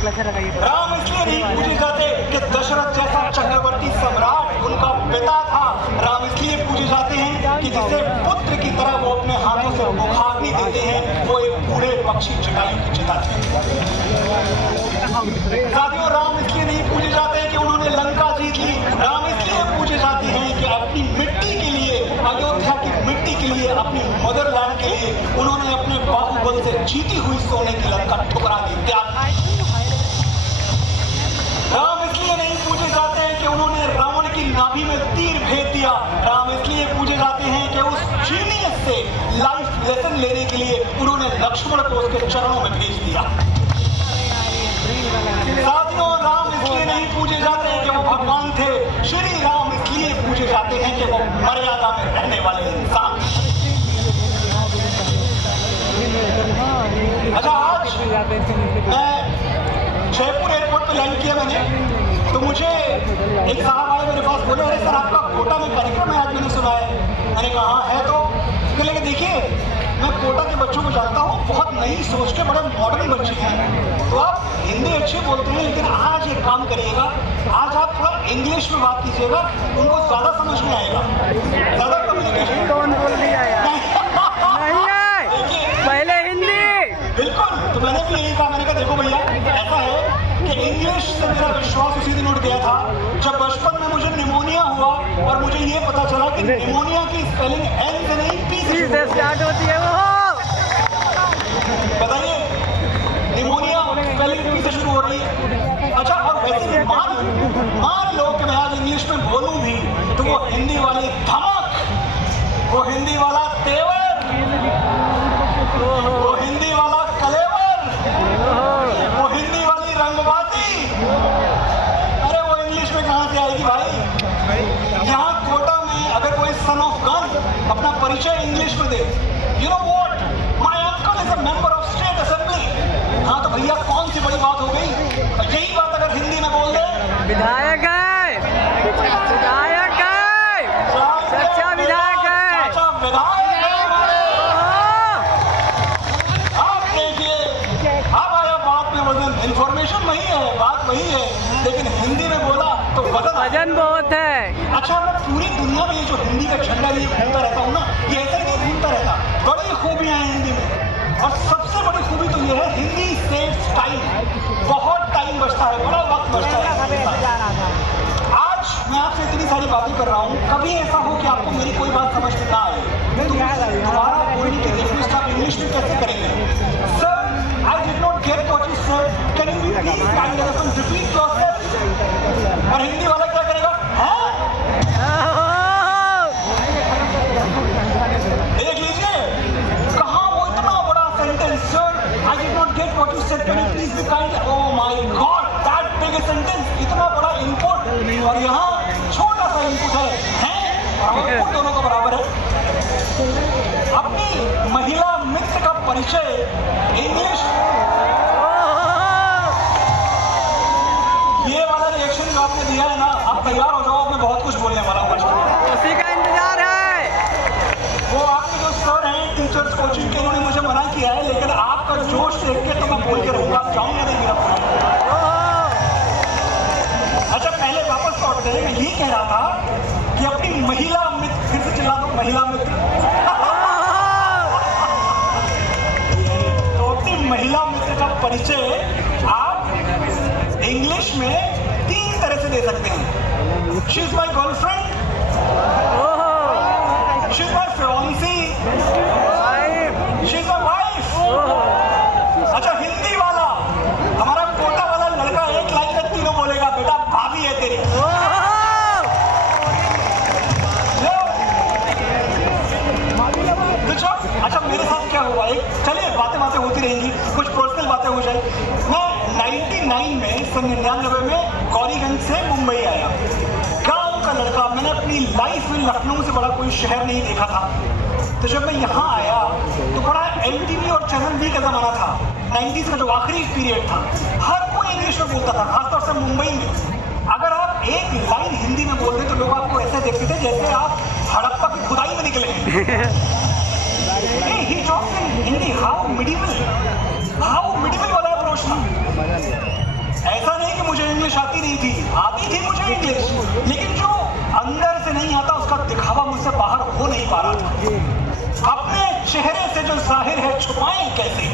राम इसलिए नहीं पूजे जाते कि दशरथ जैसा चक्रवर्ती सम्राट उनका पिता था। राम इसलिए पूजे जाते हैं कि जिसे पुत्र की तरह वो अपने हाथों से बुखारनी देते हैं, वो एक बूढ़े पक्षी जटायु की चिता थे। साथियों, राम इसलिए नहीं पूजे जाते हैं कि उन्होंने लंका जीत ली। राम इसलिए पूजे जाते हैं कि अपनी मिट्टी के लिए, अयोध्या की मिट्टी के लिए, अपनी मदरलैंड के लिए उन्होंने अपने बाहुबल से जीती हुई सोने की लंका ठुकरा दी, त्याग। राम इसलिए नहीं पूजे जाते हैं कि उन्होंने रावण की नाभि में तीर भेज दिया। राम इसलिए पूजे जाते हैं कि उस जीनियस से लाइफ लेसन लेने के लिए उन्होंने लक्ष्मण को उसके चरणों में भेज दिया। साथियों, राम इसलिए नहीं पूजे जाते हैं कि वो भगवान थे। श्री राम इसलिए पूजे जाते हैं कि वो मर्यादा में रहने वाले इंसान। अच्छा, आज मैं जयपुर एयरपोर्ट पे लैंड किया मैंने, तो मुझे एक साहब आए मेरे पास, बोले अरे सर आपका कोटा में कार्यक्रम है आज, मैंने सुना है। मैंने कहा हाँ है। तो कहने लगे देखिए मैं कोटा के बच्चों को जानता हूँ, बहुत नई सोच के बड़े मॉडर्न बच्चे हैं, तो आप हिंदी अच्छे बोलते हैं, लेकिन आज एक काम करिएगा, आज आप थोड़ा इंग्लिश में बात कीजिएगा, उनको ज़्यादा समझ में आएगा, ज़्यादा कम्युनिकेशन। कौन बोल दिया यार? नहीं है, पहले हिंदी। बिल्कुल, तो मैंने भी यही कहा, मैंने कहा देखो भैया ऐसा है कि इंग्लिश से मेरा विश्वास उसी दिन उठ गया था जब बचपन में मुझे निमोनिया हुआ और मुझे ये पता चला कि निमोनिया की स्पेलिंग एन से नहीं पी से स्टार्ट होती है। वो बताइए, निमोनिया स्पेलिंग पी से शुरू हो रही है। अच्छा, और वैसे मान लो कि मैं आज इंग्लिश में बोलूं भी तो वो हिंदी वाली धमक, वो हिंदी वाला तेवर, वो हिंदी वाला कलेवर, वो हिंदी वाली रंगबाती, अरे वो इंग्लिश में कहाँ से आएगी भाई? यहाँ कोटा में अगर कोई सन ऑफ गन अपना परिचय इंग्लिश में दे, you know what, my uncle is a member of state assembly, हाँ तो भैया कौन सी बड़ी बात हो गई? यही बात अगर हिंदी में बोल दे, विधायक है, विधायक है, सच्चा विधायक है, सच्चा विधायक है हमारे। आप देखिए, अब आया बात में वजन, इन्फॉर्मेशन वही है, बात वही है, लेकिन हिंदी में बोला तो वजन बहुत है। अच्छा, मैं पूरी दुनिया में ये जो हिंदी का झंडा लिए घूमता रहता हूँ ना, ये ऐसा नहीं घूमता रहता, बड़ी खूबियाँ हैं हिंदी में, और सबसे बड़ी खूबी तो ये है हिंदी सेव्स टाइम, बहुत टाइम बचता है, बड़ा वक्त बचता है। आज मैं आपसे इतनी सारी बातें कर रहा हूँ, कभी ऐसा हो कि आपको मेरी कोई बात समझ में ना आए तो दोबारा बोलने की रिक्वेस्ट आप इंग्लिश में कैसे करेंगे? Sir, I did not get what you said, can you please kindly repeat yourself? और हिंदी वाला क्या करेगा? हाँ, देख लीजिए कहाँ वो इतना बड़ा sentence, sir I did not get what you said, can you please be kind, oh my God that big sentence, इतना बड़ा इनपुट, और यहाँ छोटा सा इनपुट है और आउटपुट दोनों का बराबर है। अपनी महिला मित्र का परिचय इंग्लिश, ये वाला रिएक्शन जो आपने दिया है ना, आप तैयार हो जाओ, मैं बहुत कुछ बोलने वाला हूँ। उसी का इंतजार है। वो आपके जो सर हैं टीचर्स कोचिंग के, उन्होंने मुझे मना किया है, लेकिन आपका जोश देख के तो मैं बोल के रहूँगा, आप जाऊँगा नहीं मेरा पूरा। अच्छा, पहले वापस लौटते हैं, मैं ये कह रहा था कि अपनी महिला मित्र, फिर से चिल्ला दो, महिला मित्र तो अपनी महिला मित्र का परिचय आप इंग्लिश में 3 तरह से दे सकते हैं। She is my girlfriend, she is my fiancée, she is my wife. अच्छा, हिंदी वाला हमारा कोटा वाला लड़का एक लाइन में तीनों बोलेगा, बेटा भाभी है तेरी। अच्छा, मेरे साथ क्या हुआ, एक चलिए बातें होती रहेंगी, कुछ पर्सनल बातें हो जाए। मैं 99 में, सन 99 में गौरीगंज से मुंबई आया, गाँव का लड़का, मैंने अपनी लाइफ में लखनऊ से बड़ा कोई शहर नहीं देखा था। तो जब मैं यहाँ आया तो बड़ा MTV और चैनल V का ज़माना था, 90s का जो आखिरी पीरियड था, हर कोई इंग्लिश में बोलता था, खासतौर से मुंबई में। अगर आप एक लाइन हिंदी में बोलते तो लोग आपको ऐसे देखते थे जैसे आप हड़प्पा की खुदाई में निकले हैं। He talks in Hindi, how medieval वाला अप्रोच था। इंग्लिश, लेकिन जो अंदर से नहीं आता उसका दिखावा मुझसे बाहर हो नहीं पा रहा था। अपने चेहरे से जो जाहिर है छुपाएं कैसे,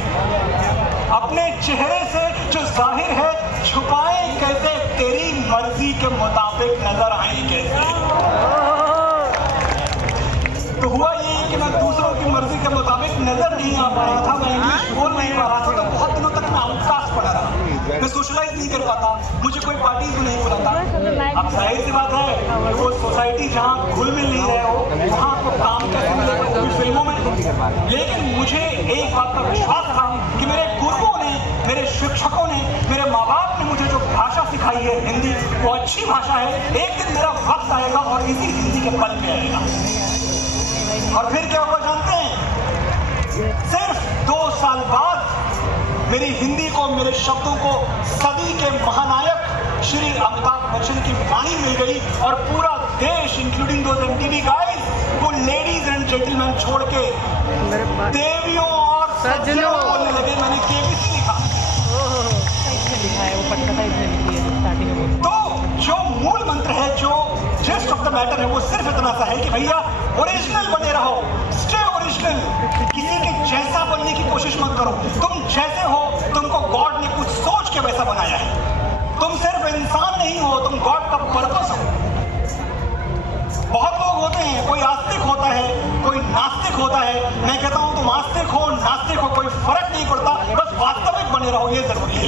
अपने चेहरे से जो जाहिर है छुपाएं कैसे, तेरी मर्जी के मुताबिक नजर आए कैसे। तो हुआ ये कि मैं दूसरों की मर्जी के मुताबिक नजर नहीं आ पा रहा था, मैं इंग्लिश बोल नहीं पा रहा था, तो बहुत दिनों तक मैं आउटकास्ट पड़ा रहा, मैं सोशलाइज नहीं कर पाता, मुझे कोई पार्टी भी नहीं बुलाता। अब जाहिर सी बात है वो सोसाइटी जहाँ घुल मिल नहीं रहे हो वहाँ आपको काम कैसे मिलेगा, वो भी फिल्मों में। लेकिन मुझे एक बात का विश्वास था कि मेरे गुरुओं ने, मेरे शिक्षकों ने, मेरे माँ बाप ने मुझे जो भाषा सिखाई है हिंदी, वो अच्छी भाषा है। एक दिन मेरा वक्त आएगा और इसी हिंदी के बल पे आएगा। और फिर क्या हुआ जानते हैं? सिर्फ 2 साल बाद मेरी हिंदी को, मेरे शब्दों को सदी के महानायक श्री अमिताभ बच्चन की वाणी मिल गई और पूरा देश इंक्लूडिंग दोज एमटीवी गाइस, वो लेडीज एंड जेंटलमैन छोड़ के देवियों और सज्जनों बोलने लगे। मैंने केबीसी लिखा। तो जो मूल मंत्र है, जो जेस्ट ऑफ द मैटर है, वो सिर्फ इतना सा है कि भैया ओरिजिनल बने रहो, स्टे ओरिजिनल। किसी के जैसा बनने की कोशिश मत करो। तुम जैसे हो, तुमको गॉड ने कुछ सोच के वैसा बनाया है। तुम सिर्फ इंसान नहीं हो, तुम गॉड का पर्पस हो। बहुत लोग होते हैं, कोई आस्तिक होता है, कोई नास्तिक होता है। मैं कहता हूं तुम आस्तिक हो, नास्तिक हो, कोई फर्क नहीं पड़ता, बस वास्तविक बने रहो, ये जरूरी है।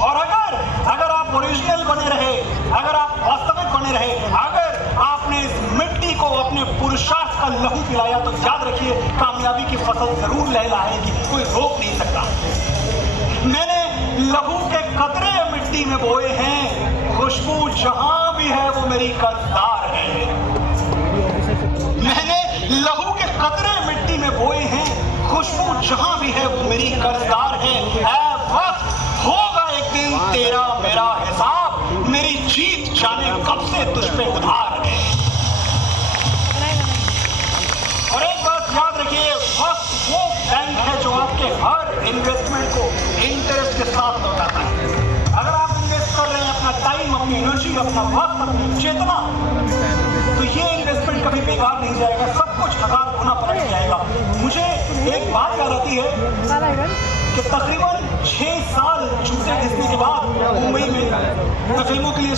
और अगर आप ओरिजिनल बने रहे, अगर आप वास्तविक बने रहे, अगर आपने इस मिट्टी को अपने पुरुषार्थ का लहू पिलाया, तो याद रखिए कामयाबी की फसल जरूर लहराएगी, कोई रोक नहीं सकता। मैंने लहू के कतरे मिट्टी में बोए हैं, खुशबू जहां भी है वो मेरी कर्जदार है। मैंने लहू के कतरे मिट्टी में बोए हैं, खुशबू जहां भी है वो मेरी कर्जदार है। ऐ वक्त, होगा एक दिन तेरा मेरा हिसाब, मेरी जीत जाने कब से तुझ पे उधार है। और एक बात याद रखिए, वक्त वो बैंक है जो आपके हर इन्वेस्टमेंट को इंटरेस्ट के साथ लौटाता है। अगर आप इन्वेस्ट कर रहे हैं अपना टाइम, अपनी एनर्जी, अपना वक्त, अपनी चेतना, तो ये इन्वेस्टमेंट कभी बेकार नहीं जाएगा, सब कुछ 1000 गुना पलट जाएगा। मुझे एक बात याद आती है कि तकरीबन 6 साल जूते घिसने के बाद मुंबई में मैं फिल्मों के लिए